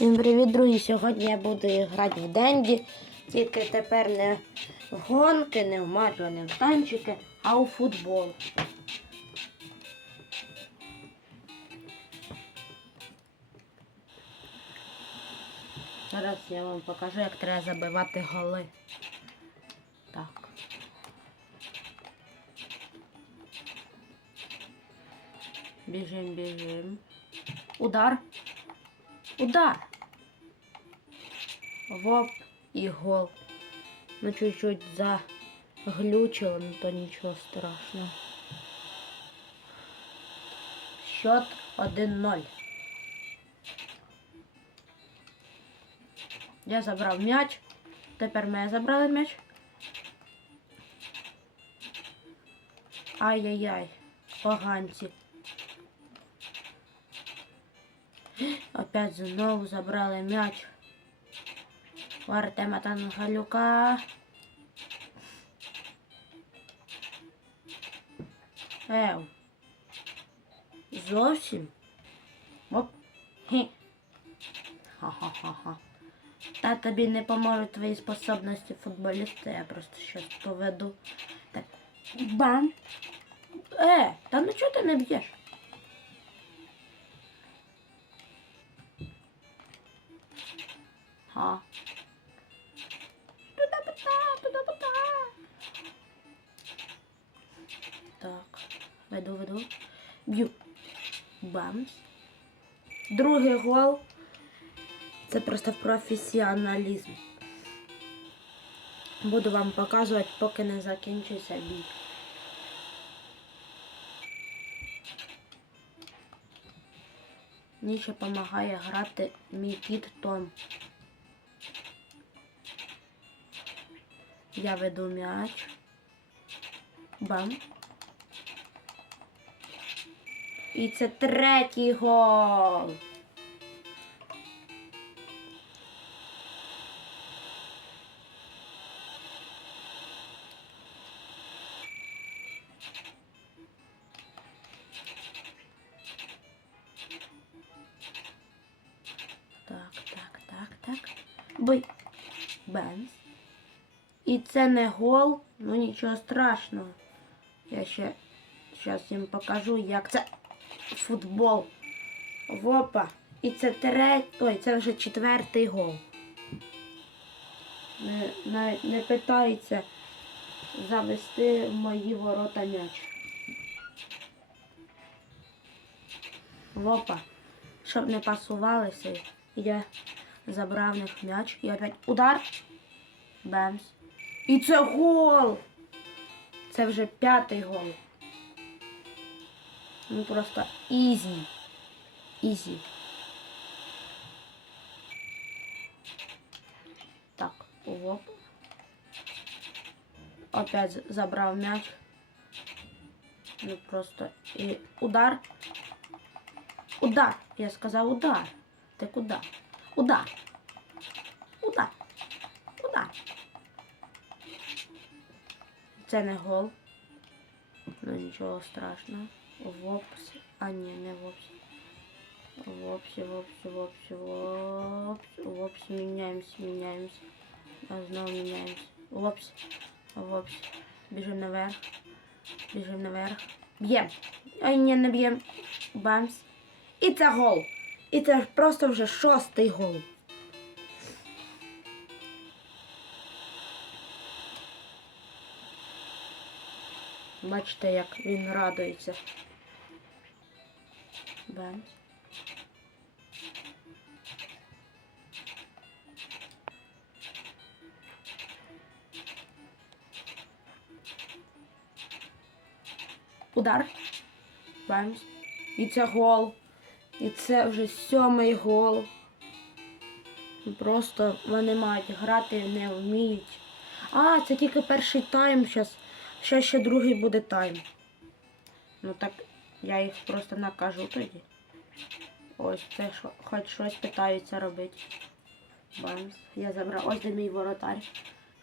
Всім привіт, друзі! Сьогодні я буду грати в Денді. Тільки тепер не в гонки, не в маджо, не в танчики, а у футбол. Зараз я вам покажу, як треба забивати голи. Так. Біжим, біжим. Удар. Удар. Воп і гол. Ну, чуть-чуть заглючило, ну то нічого страшного. Счет 1-0. Я забрав м'яч. Тепер ми забрали м'яч. Ай-яй-яй, поганці. Опять знову забрали м'яч. У Артема Тангалюка. Ев. Зовсім. Оп. Ха-ха-ха-ха. Та тобі не поможуть твої способності футболіста, я просто щось поведу. Так. Бам. Е, та ну чого ти не б'єш? Ха. Б'ю. Бамс. Другий гол. Це просто професіоналізм. Буду вам показувати, поки не закінчиться бій. Мені ще допомагає грати мій кіт Том. Я веду м'яч. Бам. І це третій гол. Так, так, так, так. Бий. Бенс. І це не гол, ну нічого страшного. Я ще зараз їм покажу, як це футбол. Вопа. І це третій, ой, це вже четвертий гол. Не, не, не питається завести в мої ворота м'яч. Вопа. Щоб не пасувалися, я забрав них м'яч. І опять удар. Бемс. І це гол! Це вже п'ятий гол. Ну просто ізі. Ізі. Так, оп. Опять забрав м'яч. Ну просто і удар. Удар. Я сказав удар. Ти куди? Удар. Удар. Удар. Це не гол. Ну нічого страшного. Вопс. А ні, не вопс. Вопсі, вопсі, вопсі, вопс. Вопс. Міняємось, міняємось. А знову міняємось. Вопс. Вопс. Біжим наверх. Біжим наверх. Б'єм. Ай, ні, не б'єм. Бамс. І це гол. І це просто вже шостий гол. Бачите, як він радується. Бенс. Удар. Бемс. І це гол. І це вже сьомий гол. Просто вони мають грати не вміють. А, це тільки перший тайм зараз. Ще ще другий буде тайм. Ну так я їх просто накажу тоді. Ось це що, хоч щось питаються робити. Бамс. Я забрав. Ось де мій воротар.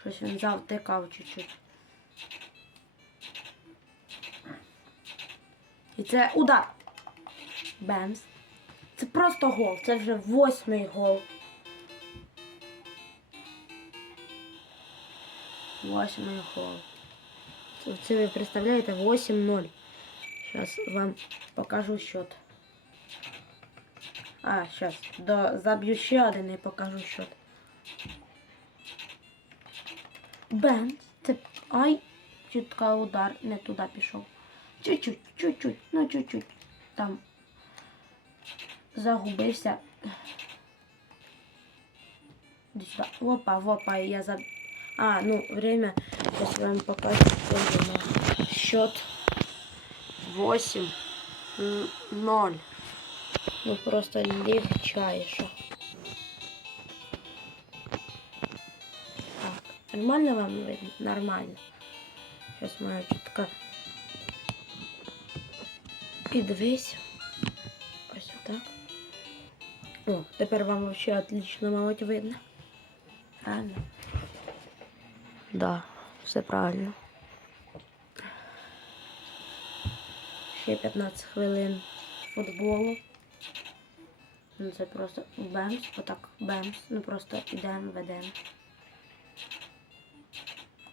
Щось він завтикав чуть-чуть. І це удар. Бемс. Це просто гол. Це вже восьмий гол. Восьмий гол. Це ви представляєте 8-0. Зараз вам покажу счет. А, сейчас. До, заб'ю ще один і покажу счет. Бен. Це. Ай. Чутка удар. Не туди пішов. Чуть-чуть, чуть-чуть, ну чуть-чуть. Там загубився. Сюди. Опа, опа, я заб... А, ну, время. Сейчас вам покажу. Счет 8 0. Ну просто легчайше. Так, нормально вам видно? Нормально. Сейчас моя чутка підвись. Ось так. О, тепер вам вообще отлично, мабуть, видно. Правильно? Да, все правильно. Ще 15 хвилин футболу. Ну це просто бемс, отак бемс. Ну просто йдемо, ведемо.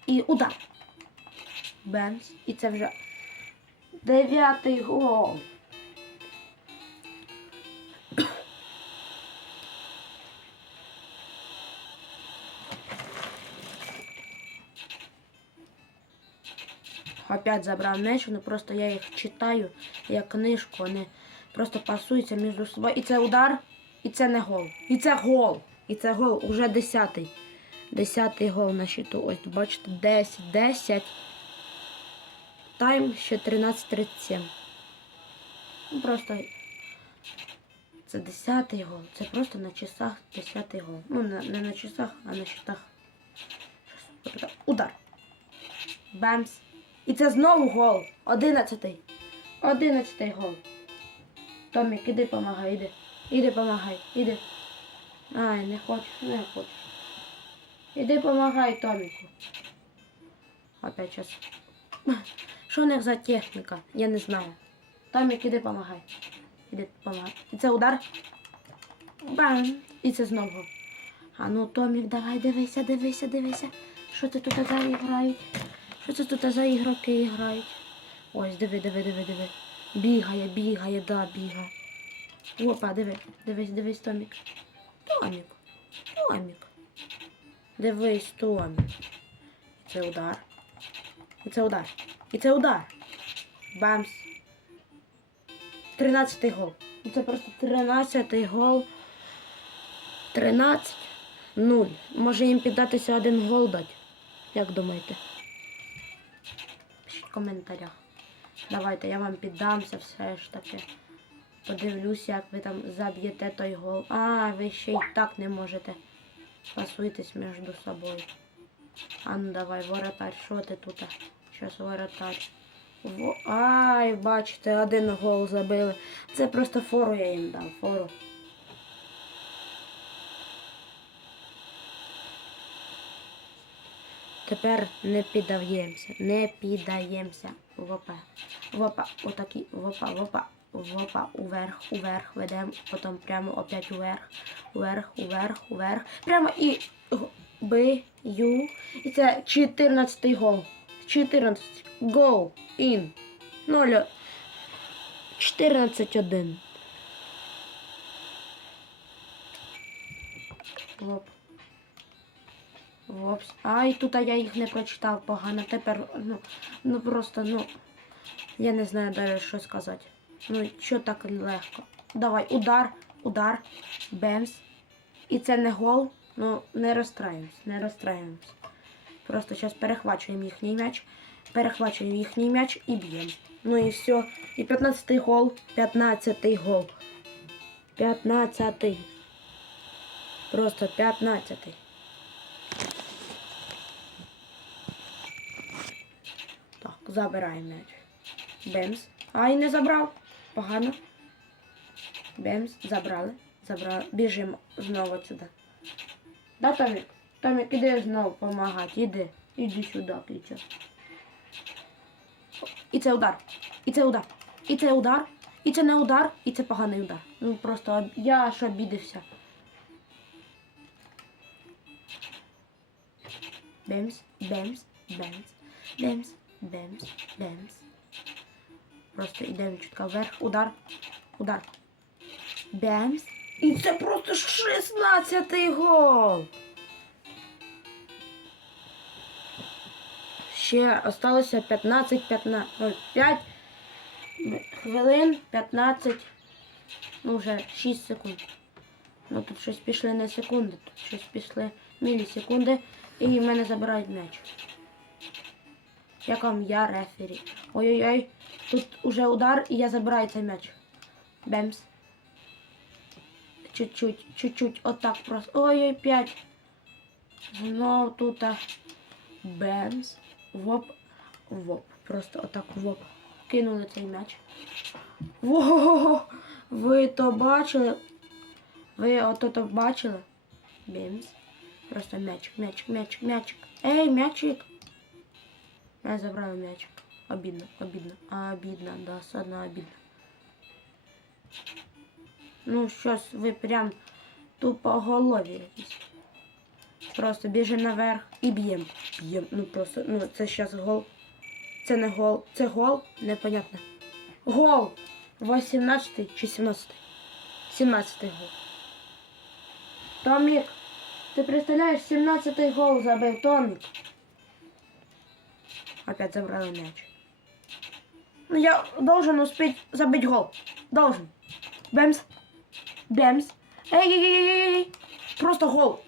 І удар. Бемс. І це вже дев'ятий гол. Опять забрав меч, ну просто я їх читаю як книжку, вони просто пасуються між собою. І це удар, і це не гол. І це гол. І це гол уже десятий. Десятий гол на щиту. Ось бачите, 10, 10. Тайм ще 13.37. Ну просто це десятий гол. Це просто на часах десятий гол. Ну, на, не на часах, а на щитах. Удар. Бамс. І це знову гол. Одинадцятий. Одинадцятий гол. Томік, іди помагай, іди. Іди помагай, іди. Ай, не хочеш, не хочеш. Іди помагай Томіку. Опять час. Що у них за техніка? Я не знаю. Томік, іди помагай. Іди помагай. І це удар. Бам! І це знову. А ну, Томік, давай, дивися, дивися, дивися. Що це тут грають? Що це тут за ігроки грають? Ось, диви, диви, диви, диви. Бігає, бігає, да, бігає. Опа, диви, дивись, дивись, Томік. Томік. Томік. Дивись, Томік. Це удар. І це удар. І це удар. Бамс. Тринадцятий гол. Це просто тринадцятий гол. Тринадцять. Нуль. Може їм піддатися один гол дати. Як думаєте? Коментарях. Давайте, я вам піддамся все ж таки. Подивлюся, як ви там заб'єте той гол. А, ви ще й так не можете. Пасуйтесь між собою. А ну давай, воротар, що ти тут? Щас воротар. Во... Ай, бачите, один гол забили. Це просто фору я їм дав, фору. Тепер не піддаємося, не піддаємося. Вопа. Вопа, отакий, вопа, вопа, вопа, уверх, уверх, ведемо, потім прямо опять уверх, уверх, уверх, уверх. Прямо і бию. І це 14 гол. 14. Go in. 0. 14-1. Оп. Опс. Ай, тут я їх не прочитав погано. Тепер, ну, ну просто, ну. Я не знаю далі, що сказати. Ну, що так легко. Давай, удар, удар, бемс. І це не гол. Ну, не розстраюємось, не розстраюємось. Просто зараз перехвачуємо їхній м'яч. Перехвачуємо їхній м'яч і б'ємо. Ну і все. І 15-й гол. 15-й гол. 15-й. Просто 15-й. Так, забираємо м'яч. Бемс. Ай, не забрав. Погано. Бемс, забрали. Забрали. Біжимо знову сюди. Да, Томік? Томік, іди знову допомагати. Іди. Іди сюди, Кіча. І це удар. І це удар. І це удар. І це не удар, і це поганий удар. Ну просто я аж обідався. Бемс, бемс, бемс, бемс, бемс, бемс. Просто йдемо чутка вверх. Удар. Удар. Бемс. І це просто 16-й гол. Ще осталося 15, 15, 5 хвилин, 15, ну вже 6 секунд. Ну тут щось пішли не секунди, тут щось пішли мілісекунди. І в мене забирають м'яч. Як вам я рефері. Ой-ой-ой. Тут уже удар і я забираю цей м'яч. Бемс. Чуть-чуть, чуть-чуть. Отак просто. Ой-ой, п'ять. Знов тут. Бемс. Воп. Воп. Просто отак воп. Кинули цей м'яч. Во! Ви то бачили? Ви ото то бачили? Бемс. Просто м'ячик, м'ячик, м'ячик, м'ячик. Ей, м'ячик. Я забрала м'ячик. Обідно, обідно, обідно, досадно обідно. Ну, щось ви прям тупоголові якісь. Просто біжимо наверх і б'ємо. Б'ємо. Ну просто, ну це зараз гол. Це не гол. Це гол? Непонятно. Гол! 18 чи 17? 17 гол. Томік, ти представляєш, 17-й гол забив Томік. Опять забрали мяч. Ну, я должен успеть забить гол. Должен. Бэмс. Бэмс. Эй-эй-эй-эй. Просто гол.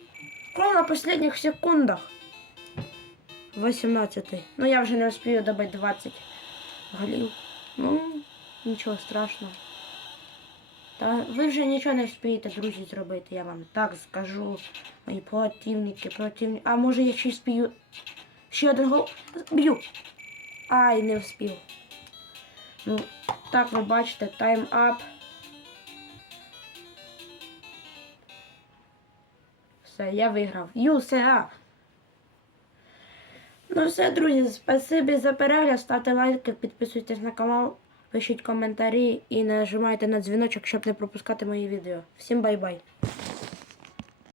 Гол на последних секундах. 18-й. Ну, я вже не успію добити 20 голів. Ну, нічого страшного. Та ви вже нічого не вспієте, друзі, зробити, я вам так скажу. Мої противники, противники. А може я ще й спію. Ще один гол. Б'ю. Ай, не вспів. Ну, так ви бачите, тайм-ап. Все, я виграв. ЮСА. Ну все, друзі, спасибі за перегляд. Ставте лайки, підписуйтесь на канал, пишіть коментарі і нажимайте на дзвіночок, щоб не пропускати мої відео. Всім бай-бай.